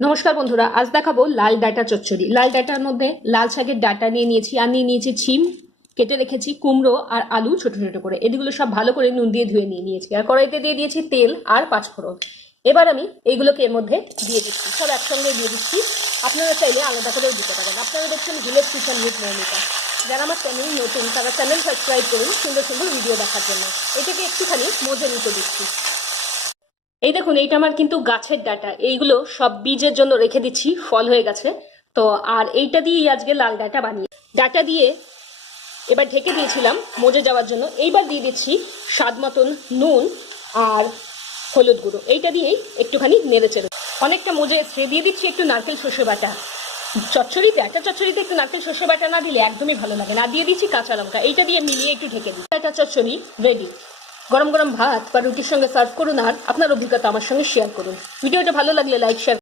নমস্কার বন্ধুরা, আজ দেখাবো লাল ডাঁটা চচ্চড়ি। লাল ডাঁটার মধ্যে লাল শাকের ডাঁটা নিয়ে নিয়েছি, আর নিয়ে নিয়েছি ছিম কেটে রেখেছি, কুমড়ো আর আলু ছোট ছোট করে। এগুলো সব ভালো করে নুন দিয়ে ধুয়ে নিয়ে নিয়েছি, আর কড়াইতে দিয়ে দিয়েছি তেল আর পাঁচফোড়ন। এবার আমি এইগুলোকে এর মধ্যে দিয়ে দিচ্ছি, সব একসঙ্গে দিয়ে দিচ্ছি। আপনারা চাইলে আলাদা করেও দিতে পারেন। আপনারা দেখছেন ভিলেজ কিচেন উইথ মৌমিতা। যারা আমার চ্যানেল নতুন তারা চ্যানেল সাবস্ক্রাইব করুন সুন্দর সুন্দর ভিডিও দেখার জন্য। এটাকে একটুখানি মজে নিতে দিচ্ছি। এই দেখুন, এইটা আমার কিন্তু গাছের ডাঁটা, এইগুলো সব বীজের জন্য রেখে দিচ্ছি, ফল হয়ে গেছে তো। আর এইটা দিয়েই আজকে লাল ডাঁটা বানিয়ে ডাঁটা দিয়ে এবার ঢেকে দিয়েছিলাম মজে যাওয়ার জন্য। এইবার দিয়ে দিচ্ছি স্বাদ মতন নুন আর হলুদ গুঁড়ো। এইটা দিয়েই একটুখানি নেড়ে চেড়ে অনেকটা মজে এসে দিয়ে দিচ্ছি একটু নারকেল সর্ষে বাটা। চচ্চড়িতে একটা চচ্চড়িতে একটু নারকেল সর্ষে বাটা না দিলে একদমই ভালো লাগে না। দিয়ে দিচ্ছি কাঁচা লঙ্কা। এইটা দিয়ে মিলিয়ে একটু ঢেকে দিই। একটা চচ্চড়ি রেডি। গরম গরম ভাত বা রুটির সঙ্গে সার্ভ করুন, আর আপনার অভিজ্ঞতা আমার সঙ্গে শেয়ার করুন। ভিডিওটা ভালো লাগলে লাইক শেয়ার